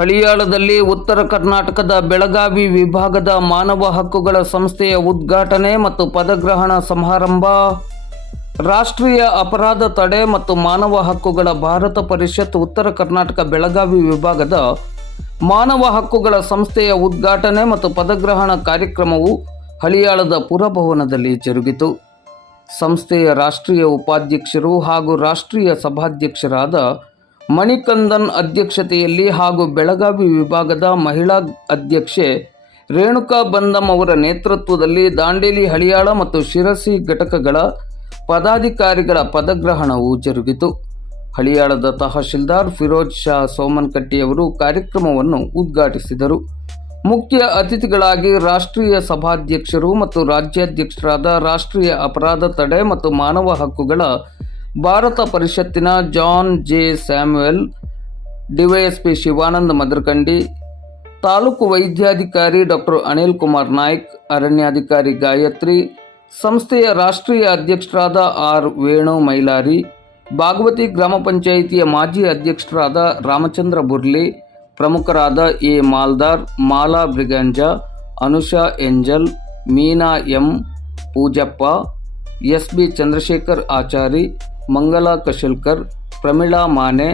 ಹಳಿಯಾಳದಲ್ಲಿ ಉತ್ತರ ಕರ್ನಾಟಕದ ಬೆಳಗಾವಿ ವಿಭಾಗದ ಮಾನವ ಹಕ್ಕುಗಳ ಸಂಸ್ಥೆಯ ಉದ್ಘಾಟನೆ ಮತ್ತು ಪದಗ್ರಹಣ ಸಮಾರಂಭ. ರಾಷ್ಟ್ರೀಯ ಅಪರಾಧ ತಡೆ ಮತ್ತು ಮಾನವ ಹಕ್ಕುಗಳ ಭಾರತ ಪರಿಷತ್ ಉತ್ತರ ಕರ್ನಾಟಕ ಬೆಳಗಾವಿ ವಿಭಾಗದ ಮಾನವ ಹಕ್ಕುಗಳ ಸಂಸ್ಥೆಯ ಉದ್ಘಾಟನೆ ಮತ್ತು ಪದಗ್ರಹಣ ಕಾರ್ಯಕ್ರಮವು ಹಳಿಯಾಳದ ಪುರಭವನದಲ್ಲಿ ಜರುಗಿತು. ಸಂಸ್ಥೆಯ ರಾಷ್ಟ್ರೀಯ ಉಪಾಧ್ಯಕ್ಷರು ಹಾಗೂ ರಾಷ್ಟ್ರೀಯ ಸಭಾಧ್ಯಕ್ಷರಾದ ಮಣಿಕಂದನ್ ಅಧ್ಯಕ್ಷತೆಯಲ್ಲಿ ಹಾಗೂ ಬೆಳಗಾವಿ ವಿಭಾಗದ ಮಹಿಳಾ ಅಧ್ಯಕ್ಷೆ ರೇಣುಕಾ ಬಂದಂ ಅವರ ನೇತೃತ್ವದಲ್ಲಿ ದಾಂಡೇಲಿ, ಹಳಿಯಾಳ ಮತ್ತು ಶಿರಸಿ ಘಟಕಗಳ ಪದಾಧಿಕಾರಿಗಳ ಪದಗ್ರಹಣವು ಜರುಗಿತು. ಹಳಿಯಾಳದ ತಹಶೀಲ್ದಾರ್ ಫಿರೋಜ್ ಶಾ ಸೋಮನಕಟ್ಟಿಯವರು ಕಾರ್ಯಕ್ರಮವನ್ನು ಉದ್ಘಾಟಿಸಿದರು. ಮುಖ್ಯ ಅತಿಥಿಗಳಾಗಿ ರಾಷ್ಟ್ರೀಯ ಸಭಾಧ್ಯಕ್ಷರು ಮತ್ತು ರಾಜ್ಯಾಧ್ಯಕ್ಷರಾದ ರಾಷ್ಟ್ರೀಯ ಅಪರಾಧ ತಡೆ ಮತ್ತು ಮಾನವ ಹಕ್ಕುಗಳ ಭಾರತ ಪರಿಷತ್ತಿನ John J Samuel, DYSP Shivanand Madarakandi, ತಾಲೂಕು ವೈದ್ಯಾಧಿಕಾರಿ ಡಾಕ್ಟರ್ ಅನಿಲ್ ಕುಮಾರ್ ನಾಯ್ಕ್, ಅರಣ್ಯಾಧಿಕಾರಿ ಗಾಯತ್ರಿ, ಸಂಸ್ಥೆಯ ರಾಷ್ಟ್ರೀಯ ಅಧ್ಯಕ್ಷರಾದ ಆರ್ ವೇಣು ಮೈಲಾರಿ, ಭಾಗವತಿ ಗ್ರಾಮ ಪಂಚಾಯಿತಿಯ ಮಾಜಿ ಅಧ್ಯಕ್ಷರಾದ ರಾಮಚಂದ್ರ ಬುರ್ಲಿ, ಪ್ರಮುಖರಾದ A Maldar, Mala Braganza, Anusha Angel, Meena M, Poojappa, S B Chandrashekhar Achari, Mangala Kashalkar, Pramila Mane,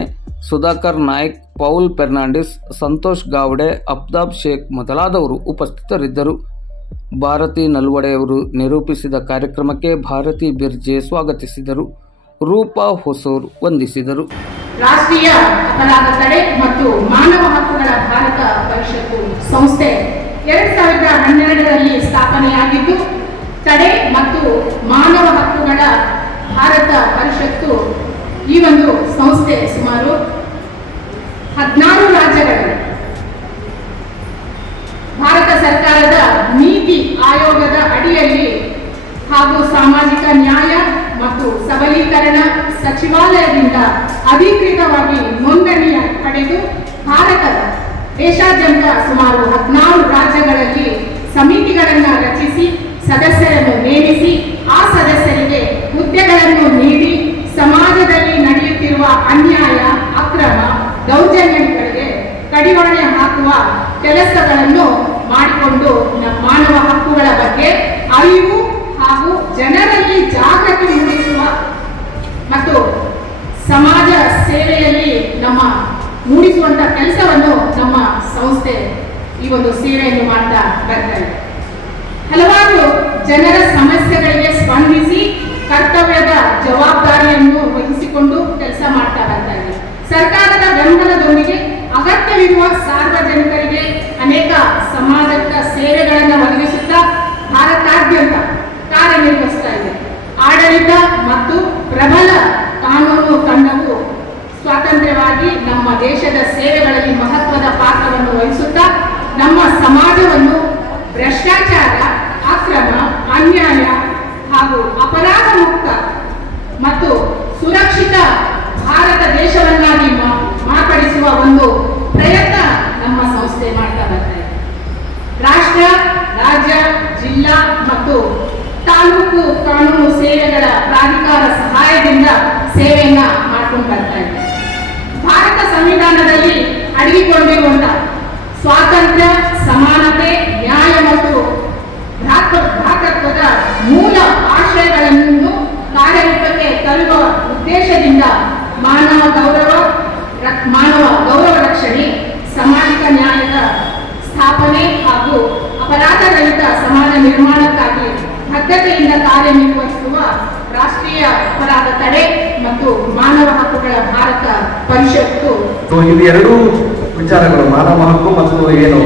Sudhakar Naik, Paul Fernandes, Santosh Gawade, Aftab Shaikh ಮೊದಲಾದವರು ಉಪಸ್ಥಿತರಿದ್ದರು. ಭಾರತಿ ನಲ್ವಡೆಯವರು ನಿರೂಪಿಸಿದ ಕಾರ್ಯಕ್ರಮಕ್ಕೆ ಭಾರತಿ ಬಿರ್ಜೆ ಸ್ವಾಗತಿಸಿದರು. ರೂಪಾ ಹೊಸೂರ್ ವಂದಿಸಿದರು. ರಾಷ್ಟ್ರೀಯ ಅಪರಾಧ ತಡೆ ಮತ್ತು ಮಾನವ ಹಕ್ಕುಗಳ ಭಾರತ ಪರಿಷತ್ತು ಸಂಸ್ಥೆ 2012ರಲ್ಲಿ ಸ್ಥಾಪನೆಯಾಗಿದ್ದು, ತಡೆ ಮತ್ತು ಮಾನವ ಹಕ್ಕುಗಳ ಭಾರತ ಪರಿಷತ್ತು ಈ ಒಂದು ಸಂಸ್ಥೆ ಸುಮಾರು 16 ರಾಜ್ಯಗಳಲ್ಲಿ ಭಾರತ ಸರ್ಕಾರದ ನೀತಿ ಆಯೋಗದ ಅಡಿಯಲ್ಲಿ ಹಾಗೂ ಸಾಮಾಜಿಕ ನ್ಯಾಯ ಮತ್ತು ಸಬಲೀಕರಣ ಸಚಿವಾಲಯದಿಂದ ಅಧಿಕೃತವಾಗಿ ನೋಂದಣಿ ಪಡೆದು ಭಾರತದ ದೇಶಾದ್ಯಂತ ಸುಮಾರು 14 ರಾಜ್ಯಗಳಲ್ಲಿ ಸಮಿತಿಗಳನ್ನು ರಚಿಸಿ ಸದಸ್ಯರನ್ನು ನೇಮಿಸಿ ಆ ಸದಸ್ಯರಿಗೆ ಹುದ್ದೆಗಳನ್ನು ನೀಡಿ ಸಮಾಜದಲ್ಲಿ ನಡೆಯುತ್ತಿರುವ ಅನ್ಯಾಯ, ಅಕ್ರಮ, ದೌರ್ಜನ್ಯಗಳಿಗೆ ಕಡಿವಾಣ ಹಾಕುವ ಕೆಲಸಗಳನ್ನು ಮಾಡಿಕೊಂಡು ಮಾನವ ಹಕ್ಕುಗಳ ಬಗ್ಗೆ ಅರಿವು ಹಾಗೂ ಜನರಲ್ಲಿ ಜಾಗೃತಿ ಮೂಡಿಸುವ ಮತ್ತು ಸಮಾಜ ಸೇವೆಯಲ್ಲಿ ಮೂಡಿಸುವಂತ ಕೆಲಸವನ್ನು ನಮ್ಮ ಸಂಸ್ಥೆ ಈ ಒಂದು ಸೇವೆಯನ್ನು ಮಾಡ್ತಾ ಬರ್ತಾರೆ. ಹಲವಾರು ಜನರ ಸಮಸ್ಯೆಗಳಿಗೆ ಸ್ಪಂದಿಸಿ ಕರ್ತವ್ಯದ ಜವಾಬ್ದಾರಿಯನ್ನು ವಹಿಸಿಕೊಂಡು ಕೆಲಸ ಮಾಡ್ತಾ ಬರ್ತಾರೆ. ಸರ್ಕಾರದ ಬೆಂಬಲದೊಂದಿಗೆ ಅಗತ್ಯವಿರುವ ಸಾರ್ವಜನಿಕರಿಗೆ ಅನೇಕ ಸಮಾಜಕ ಸೇವೆಗಳನ್ನು ಒದಗಿಸುತ್ತಾ ಭಾರತಾದ್ಯಂತ ಕಾರ್ಯನಿರ್ವಹಿಸ್ತಾ ಇದೆ. ಆಡಳಿತ ಮತ್ತು ಪ್ರಬಲ ಕಾನೂನು ತಂಡವು ಸ್ವಾತಂತ್ರ್ಯವಾಗಿ ನಮ್ಮ ದೇಶದ ಸೇವೆಗಳಲ್ಲಿ ಮಹತ್ವದ ಪಾತ್ರವನ್ನು ವಹಿಸುತ್ತಾ ನಮ್ಮ ಸಮಾಜವನ್ನು ಭ್ರಷ್ಟಾಚಾರ, ಅಕ್ರಮ, ಅನ್ಯಾಯ ಹಾಗೂ ಅಪರಾಧ ಮುಕ್ತ ಮತ್ತು ಸುರಕ್ಷಿತ ಭಾರತ ದೇಶವನ್ನಾಗಿ ಮಾರ್ಪಡಿಸುವ ಒಂದು ಪ್ರಯತ್ನ ನಮ್ಮ ಸಂಸ್ಥೆ ಮಾಡ್ತಾ ಬರ್ತಾ ಇದೆ. ರಾಷ್ಟ್ರ, ರಾಜ್ಯ, ಜಿಲ್ಲಾ ಮತ್ತು ತಾಲೂಕು ಕಾನೂನು ಸೇವೆಗಳ ಪ್ರಾಧಿಕಾರ ಸಹಾಯದಿಂದ ಸೇವೆಯನ್ನ ಮಾಡ್ಕೊಂಡು ಬರ್ತಾ ಇದೆ. ಭಾರತ ಸಂವಿಧಾನದಲ್ಲಿ ಅಡಗಿಕೊಂಡಿರುವಂತಹ ಸ್ವಾತಂತ್ರ್ಯ, ಸಮಾನತೆ, ನ್ಯಾಯ ಮತ್ತು ಭ್ರಾತೃತ್ವದ ಮೂಲ ಆಶಯಗಳನ್ನು ಕಾರ್ಯರೂಪಕ್ಕೆ ತರುವ ಉದ್ದೇಶದಿಂದ ಮಾನವ ಗೌರವ ರಕ್ಷಣೆ, ಸಾಮಾಜಿಕ ನ್ಯಾಯದ ಸ್ಥಾಪನೆ ಹಾಗೂ ಅಪರಾಧರಹಿತ ಸಮಾಜ ನಿರ್ಮಾಣಕ್ಕಾಗಿ ಬದ್ಧತೆಯಿಂದ ಕಾರ್ಯನಿರ್ವಹಿಸುವ ರಾಷ್ಟ್ರೀಯ ಅಪರಾಧ ತಡೆ ಮತ್ತು ಮಾನವ ಹಕ್ಕುಗಳ ಭಾರತ ಪರಿಷತ್ತು. ಇದು ಎರಡೂ ವಿಚಾರಗಳು, ಮಾನವ ಹಕ್ಕು ಮತ್ತು ಏನು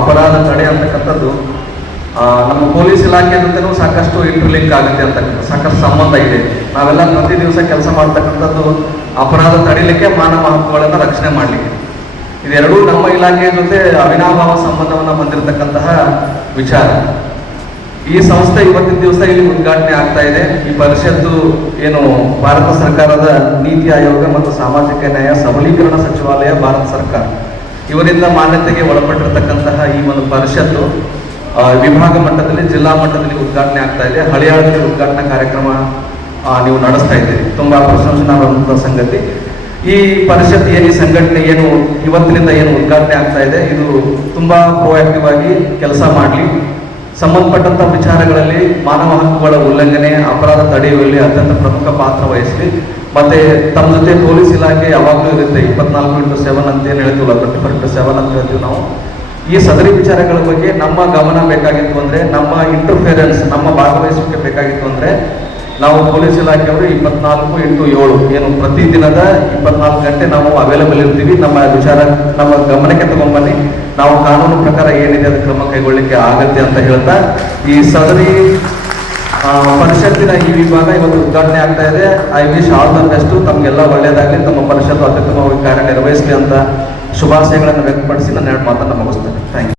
ಅಪರಾಧ ತಡೆ ಅಂತಕ್ಕಂಥದ್ದು ನಮ್ಮ ಪೊಲೀಸ್ ಇಲಾಖೆ ಜೊತೆನೂ ಸಾಕಷ್ಟು ಇಂಟರ್ಲಿಂಕ್ ಆಗುತ್ತೆ ಅಂತಕ್ಕಂಥ ಸಾಕಷ್ಟು ಸಂಬಂಧ ಇದೆ. ನಾವೆಲ್ಲ ಪ್ರತಿ ದಿವಸ ಕೆಲಸ ಮಾಡ್ತಕ್ಕಂಥದ್ದು ಅಪರಾಧ ತಡಿಲಿಕ್ಕೆ, ಮಾನವ ಹಕ್ಕುಗಳನ್ನು ರಕ್ಷಣೆ ಮಾಡಲಿಕ್ಕೆ. ಇದೆರಡೂ ನಮ್ಮ ಇಲಾಖೆಯ ಜೊತೆ ಅವಿನಾಭಾವ ಸಂಬಂಧವನ್ನು ಹೊಂದಿರತಕ್ಕಂತಹ ವಿಚಾರ. ಈ ಸಂಸ್ಥೆ ಇವತ್ತಿನ ದಿವಸ ಇಲ್ಲಿ ಉದ್ಘಾಟನೆ ಆಗ್ತಾ ಇದೆ. ಈ ಪರಿಷತ್ತು ಏನು ಭಾರತ ಸರ್ಕಾರದ ನೀತಿ ಆಯೋಗ ಮತ್ತು ಸಾಮಾಜಿಕ ನ್ಯಾಯ ಸಬಲೀಕರಣ ಸಚಿವಾಲಯ, ಭಾರತ ಸರ್ಕಾರ ಇವರಿಂದ ಮಾನ್ಯತೆಗೆ ಒಳಪಟ್ಟಿರತಕ್ಕಂತಹ ಈ ಒಂದು ಪರಿಷತ್ತು ವಿಭಾಗ ಮಟ್ಟದಲ್ಲಿ, ಜಿಲ್ಲಾ ಮಟ್ಟದಲ್ಲಿ ಉದ್ಘಾಟನೆ ಆಗ್ತಾ ಇದೆ. ಹಳಿಯಾಳದಲ್ಲಿ ಉದ್ಘಾಟನಾ ಕಾರ್ಯಕ್ರಮ ನೀವು ನಡೆಸ್ತಾ ಇದ್ದೀರಿ. ತುಂಬಾ ಪ್ರಶಂಸನಾರ್ಹವಾದಂತಹ ಸಂಗತಿ. ಈ ಪರಿಷತ್ ಏನು, ಈ ಸಂಘಟನೆ ಏನು ಇವತ್ತಿನಿಂದ ಏನು ಉದ್ಘಾಟನೆ ಆಗ್ತಾ ಇದೆ, ಇದು ತುಂಬಾ ಪ್ರೋಆಕ್ಟಿವ್ ಆಗಿ ಕೆಲಸ ಮಾಡಲಿ, ಸಂಬಂಧಪಟ್ಟಂತ ವಿಚಾರಗಳಲ್ಲಿ ಮಾನವ ಹಕ್ಕುಗಳ ಉಲ್ಲಂಘನೆ, ಅಪರಾಧ ತಡೆಯುವಲ್ಲಿ ಅತ್ಯಂತ ಪ್ರಮುಖ ಪಾತ್ರ ವಹಿಸಲಿ. ಮತ್ತೆ ತಮ್ಮ ಜೊತೆ ಪೊಲೀಸ್ ಇಲಾಖೆ ಯಾವಾಗಲೂ ಇರುತ್ತೆ, 24x7 ಅಂತ ಏನು ಹೇಳ್ತೀವಲ್ಲ, 24x7 ಅಂತ ಹೇಳ್ತೀವಿ ನಾವು. ಈ ಸದರಿ ವಿಚಾರಗಳ ಬಗ್ಗೆ ನಮ್ಮ ಗಮನ ಬೇಕಾಗಿತ್ತು ಅಂದ್ರೆ, ನಮ್ಮ ಇಂಟರ್ಫಿಯರೆನ್ಸ್, ನಮ್ಮ ಭಾಗವಹಿಸುವಿಕೆ ಬೇಕಾಗಿತ್ತು ಅಂದ್ರೆ, ನಾವು ಪೊಲೀಸ್ ಇಲಾಖೆಯವರು 24x7 ಏನು ಪ್ರತಿದಿನದ 24 ಗಂಟೆ ನಾವು ಅವೈಲಬಲ್ ಇರ್ತೀವಿ. ನಮ್ಮ ವಿಚಾರ ನಮ್ಮ ಗಮನಕ್ಕೆ ತಗೊಂಡ್ಬನ್ನಿ, ನಾವು ಕಾನೂನು ಪ್ರಕಾರ ಏನಿದೆ ಅದಕ್ಕೆ ಕ್ರಮ ಕೈಗೊಳ್ಳಿಕ್ಕೆ ಆಗತ್ತೆ ಅಂತ ಹೇಳ್ತಾ, ಈ ಸದರಿ ಪರಿಷತ್ತಿನ ಈ ವಿಭಾಗ ಇವತ್ತು ಉದ್ಘಾಟನೆ ಆಗ್ತಾ ಇದೆ. I wish all the best. ತಮಗೆಲ್ಲ ಒಳ್ಳೆಯದಾಗಲಿ, ತಮ್ಮ ಪರಿಷತ್ತು ಅತ್ಯುತ್ತಮವಾಗಿ ಕಾರ್ಯನಿರ್ವಹಿಸಲಿ ಅಂತ ಶುಭಾಶಯಗಳನ್ನು ವ್ಯಕ್ತಪಡಿಸಿ ನನ್ನ ಎರಡು ಮಾತನ್ನು ಮುಗಿಸ್ತೇನೆ. Thank you.